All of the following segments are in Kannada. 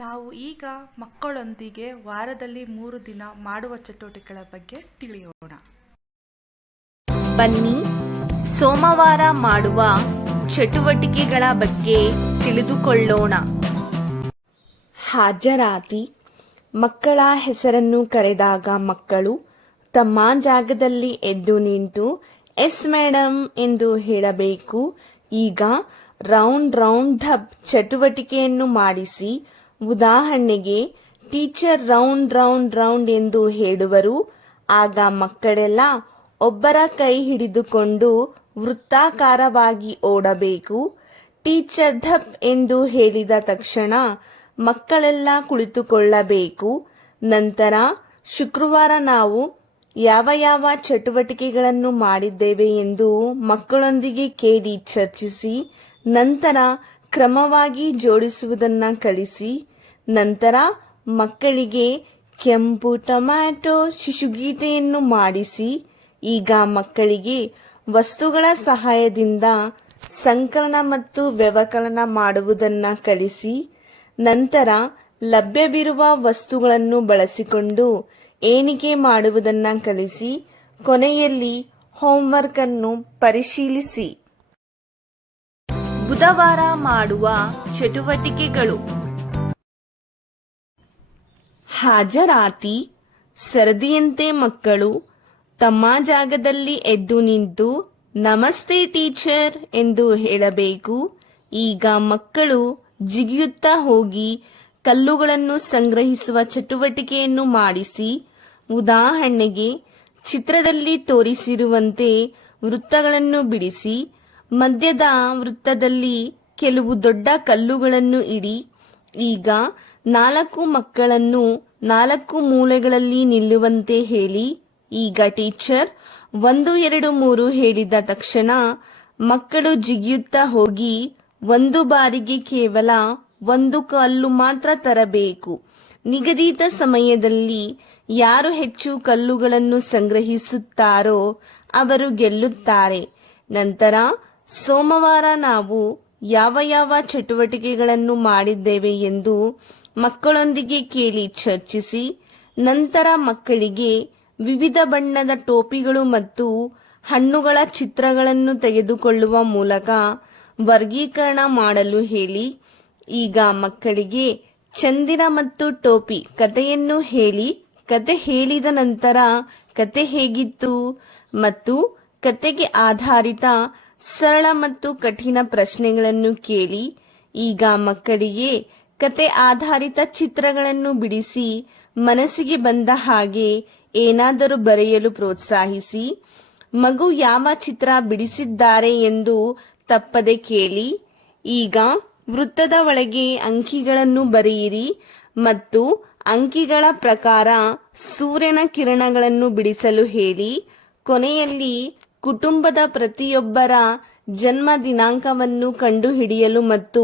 ನಾವು ಈಗ ಮಕ್ಕಳೊಂದಿಗೆ ವಾರದಲ್ಲಿ ಮೂರು ದಿನ ಮಾಡುವ ಚಟುವಟಿಕೆಗಳ ಬಗ್ಗೆ ತಿಳಿಯೋಣ. ಬನ್ನಿ, ಸೋಮವಾರ ಮಾಡುವ ಚಟುವಟಿಕೆಗಳ ಬಗ್ಗೆ ತಿಳಿದುಕೊಳ್ಳೋಣ. ಹಾಜರಾತಿ ಮಕ್ಕಳ ಹೆಸರನ್ನು ಕರೆದಾಗ ಮಕ್ಕಳು ತಮ್ಮ ಜಾಗದಲ್ಲಿ ಎದ್ದು ನಿಂತು, ಎಸ್ ಮೇಡಮ್ ಎಂದು ಹೇಳಬೇಕು. ಈಗ ರೌಂಡ್ ರೌಂಡ್ ಧಬ್ ಚಟುವಟಿಕೆಯನ್ನು ಮಾಡಿಸಿ ಉದಾಹರಣೆಗೆ, ಟೀಚರ್ ರೌಂಡ್ ರೌಂಡ್ ರೌಂಡ್ ಎಂದು ಹೇಳುವರು. ಆಗ ಮಕ್ಕಳೆಲ್ಲ ಒಬ್ಬರ ಕೈ ಹಿಡಿದುಕೊಂಡು ವೃತ್ತಾಕಾರವಾಗಿ ಓಡಬೇಕು. ಟೀಚರ್ ಧಪ್ ಎಂದು ಹೇಳಿದ ತಕ್ಷಣ ಮಕ್ಕಳೆಲ್ಲ ಕುಳಿತುಕೊಳ್ಳಬೇಕು. ನಂತರ ಶುಕ್ರವಾರ ನಾವು ಯಾವ ಯಾವ ಚಟುವಟಿಕೆಗಳನ್ನು ಮಾಡಿದ್ದೇವೆ ಎಂದು ಮಕ್ಕಳೊಂದಿಗೆ ಕೇಳಿ ಚರ್ಚಿಸಿ, ನಂತರ ಕ್ರಮವಾಗಿ ಜೋಡಿಸುವುದನ್ನ ಕಲಿಸಿ, ನಂತರ ಮಕ್ಕಳಿಗೆ ಕೆಂಪು ಟೊಮ್ಯಾಟೊ ಶಿಶುಗೀತೆಯನ್ನು ಮಾಡಿಸಿ, ಈಗ ಮಕ್ಕಳಿಗೆ ವಸ್ತುಗಳ ಸಹಾಯದಿಂದ ಸಂಕಲನ ಮತ್ತು ವ್ಯವಕಲನ ಮಾಡುವುದನ್ನ ಕಲಿಸಿ, ನಂತರ ಲಭ್ಯವಿರುವ ವಸ್ತುಗಳನ್ನು ಬಳಸಿಕೊಂಡು ಏನಿಕೆ ಮಾಡುವುದನ್ನ ಕಲಿಸಿ, ಕೊನೆಯಲ್ಲಿ ಹೋಮ್ವರ್ಕ್ ಅನ್ನು ಪರಿಶೀಲಿಸಿ. ಬುಧವಾರ ಮಾಡುವ ಚಟುವಟಿಕೆಗಳು. ಹಾಜರಾತಿ, ಸರದಿಯಂತೆ ಮಕ್ಕಳು, ತಮ್ಮ ಜಾಗದಲ್ಲಿ ಎದ್ದು ನಿಂತು, ನಮಸ್ತೆ ಟೀಚರ್ ಎಂದು ಹೇಳಬೇಕು. ಈಗ ಮಕ್ಕಳು ಜಿಗಿಯುತ್ತಾ ಹೋಗಿ, ಕಲ್ಲುಗಳನ್ನು ಸಂಗ್ರಹಿಸುವ ಚಟುವಟಿಕೆಯನ್ನು ಮಾಡಿಸಿ, ಉದಾಹರಣೆಗೆ ಚಿತ್ರದಲ್ಲಿ ತೋರಿಸಿರುವಂತೆ ವೃತ್ತಗಳನ್ನು ಬಿಡಿಸಿ ಮಧ್ಯದ ವೃತ್ತದಲ್ಲಿ ಕೆಲವು ದೊಡ್ಡ ಕಲ್ಲುಗಳನ್ನು ಇಡಿ, ಈಗ ನಾಲ್ಕು ಮಕ್ಕಳನ್ನು ನಾಲ್ಕು ಮೂಲೆಗಳಲ್ಲಿ ನಿಲ್ಲುವಂತೆ ಹೇಳಿ. ಈಗ ಟೀಚರ್, ಒಂದು, ಎರಡು, ಮೂರು ಹೇಳಿದ ತಕ್ಷಣ ಮಕ್ಕಳು ಜಿಗಿಯುತ್ತಾ ಹೋಗಿ ಒಂದು ಬಾರಿಗೆ ಕೇವಲ ಒಂದು ಕಲ್ಲು ಮಾತ್ರ ತರಬೇಕು. ನಿಗದಿತ ಸಮಯದಲ್ಲಿ ಯಾರು ಹೆಚ್ಚು ಕಲ್ಲುಗಳನ್ನು ಸಂಗ್ರಹಿಸುತ್ತಾರೋ ಅವರು ಗೆಲ್ಲುತ್ತಾರೆ. ನಂತರ ಸೋಮವಾರ ನಾವು ಯಾವ ಯಾವ ಚಟುವಟಿಕೆಗಳನ್ನು ಮಾಡಿದ್ದೇವೆ ಎಂದು ಮಕ್ಕಳೊಂದಿಗೆ ಕೇಳಿ ಚರ್ಚಿಸಿ, ನಂತರ ಮಕ್ಕಳಿಗೆ ವಿವಿಧ ಬಣ್ಣದ ಟೋಪಿಗಳು ಮತ್ತು ಹಣ್ಣುಗಳ ಚಿತ್ರಗಳನ್ನು ತೆಗೆದುಕೊಳ್ಳುವ ಮೂಲಕ ವರ್ಗೀಕರಣ ಮಾಡಲು ಹೇಳಿ, ಈಗ ಮಕ್ಕಳಿಗೆ ಚಂದಿರ ಮತ್ತು ಟೋಪಿ ಕಥೆಯನ್ನು ಹೇಳಿ ಕತೆ ಹೇಳಿದ ನಂತರ ಕತೆ ಹೇಗಿತ್ತು ಮತ್ತು ಕತೆಗೆ ಆಧಾರಿತ ಸರಳ ಮತ್ತು ಕಠಿಣ ಪ್ರಶ್ನೆಗಳನ್ನು ಕೇಳಿ, ಈಗ ಮಕ್ಕಳಿಗೆ ಕತೆ ಆಧಾರಿತ ಚಿತ್ರಗಳನ್ನು ಬಿಡಿಸಿ, ಮನಸ್ಸಿಗೆ ಬಂದ ಹಾಗೆ ಏನಾದರೂ ಬರೆಯಲು ಪ್ರೋತ್ಸಾಹಿಸಿ, ಮಗು ಯಾವ ಚಿತ್ರ ಬಿಡಿಸಿದ್ದಾರೆ ಎಂದು ತಪ್ಪದೆ ಕೇಳಿ, ಈಗ ವೃತ್ತದ ಒಳಗೆ ಅಂಕಿಗಳನ್ನು ಬರೆಯಿರಿ ಮತ್ತು ಅಂಕಿಗಳ ಪ್ರಕಾರ ಸೂರ್ಯನ ಕಿರಣಗಳನ್ನು ಬಿಡಿಸಲು ಹೇಳಿ, ಕೊನೆಯಲ್ಲಿ ಕುಟುಂಬದ ಪ್ರತಿಯೊಬ್ಬರ ಜನ್ಮ ದಿನಾಂಕವನ್ನು ಕಂಡುಹಿಡಿಯಲು ಮತ್ತು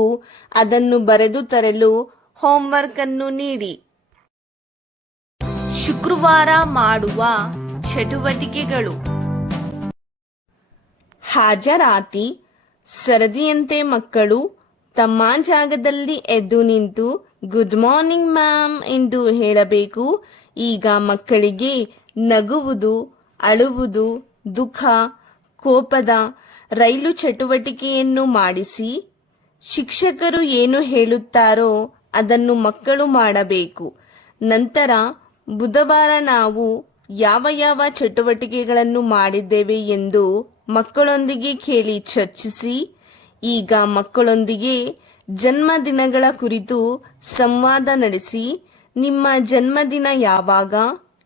ಅದನ್ನು ಬರೆದು ತರಲು ಹೋಮ್ವರ್ಕ್ ಅನ್ನು ನೀಡಿ. ಶುಕ್ರವಾರ ಮಾಡುವ ಚಟುವಟಿಕೆಗಳು. ಹಾಜರಾತಿ, ಸರದಿಯಂತೆ ಮಕ್ಕಳು ತಮ್ಮ ಜಾಗದಲ್ಲಿ ಎದ್ದು ನಿಂತು ಗುಡ್ ಮಾರ್ನಿಂಗ್ ಮ್ಯಾಮ್ ಎಂದು ಹೇಳಬೇಕು. ಈಗ ಮಕ್ಕಳಿಗೆ ನಗುವುದು, ಅಳುವುದು ದುಃಖ, ಕೋಪದ ರೈಲು ಚಟುವಟಿಕೆಯನ್ನು ಮಾಡಿಸಿ ಶಿಕ್ಷಕರು ಏನು ಹೇಳುತ್ತಾರೋ ಅದನ್ನು ಮಕ್ಕಳು ಮಾಡಬೇಕು. ನಂತರ ಬುಧವಾರ ನಾವು ಯಾವ ಯಾವ ಚಟುವಟಿಕೆಗಳನ್ನು ಮಾಡಿದ್ದೇವೆ ಎಂದು ಮಕ್ಕಳೊಂದಿಗೆ ಕೇಳಿ ಚರ್ಚಿಸಿ, ಈಗ ಮಕ್ಕಳೊಂದಿಗೆ ಜನ್ಮದಿನಗಳ ಕುರಿತು ಸಂವಾದ ನಡೆಸಿ, ನಿಮ್ಮ ಜನ್ಮದಿನ ಯಾವಾಗ?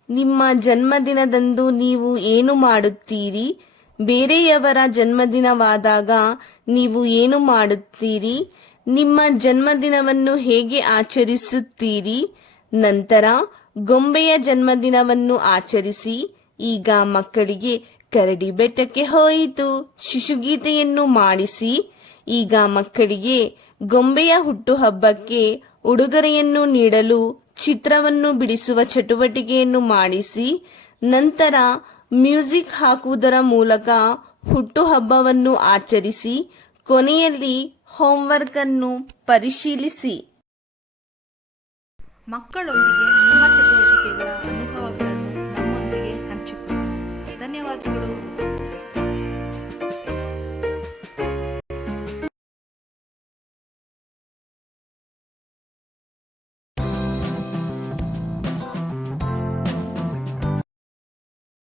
ನಿಮ್ಮ ಜನ್ಮದಿನದಂದು ನೀವು ಏನು ಮಾಡುತ್ತೀರಿ? ಬೇರೆಯವರ ಜನ್ಮದಿನವಾದಾಗ ನೀವು ಏನು ಮಾಡುತ್ತೀರಿ? ನಿಮ್ಮ ಜನ್ಮದಿನವನ್ನು ಹೇಗೆ ಆಚರಿಸುತ್ತೀರಿ? ನಂತರ ಗೊಂಬೆಯ ಜನ್ಮದಿನವನ್ನು ಆಚರಿಸಿ, ಈಗ ಮಕ್ಕಳಿಗೆ ಕರಡಿ ಬೆಟ್ಟಕ್ಕೆ ಹೋಯಿತು. ಶಿಶುಗೀತೆಯನ್ನು ಮಾಡಿಸಿ, ಈಗ ಮಕ್ಕಳಿಗೆ ಗೊಂಬೆಯ ಹುಟ್ಟುಹಬ್ಬಕ್ಕೆ ಉಡುಗೊರೆಯನ್ನು ನೀಡಲು ಚಿತ್ರವನ್ನು ಬಿಡಿಸುವ ಚಟುವಟಿಕೆಯನ್ನು ಮಾಡಿಸಿ, ನಂತರ ಮ್ಯೂಸಿಕ್ ಹಾಕುವುದರ ಮೂಲಕ ಹುಟ್ಟುಹಬ್ಬವನ್ನು ಆಚರಿಸಿ, ಕೊನೆಯಲ್ಲಿ ಹೋಮ್ವರ್ಕ್ ಅನ್ನು ಪರಿಶೀಲಿಸಿ. ಮಕ್ಕಳೊಂದಿಗೆ ನಿಮ್ಮ ಚಟುವಟಿಕೆಗಳ ಅನುಭವಗಳನ್ನು ನಮ್ಮೊಂದಿಗೆ ಹಂಚಿಕೊಳ್ಳಿ. ಧನ್ಯವಾದಗಳು.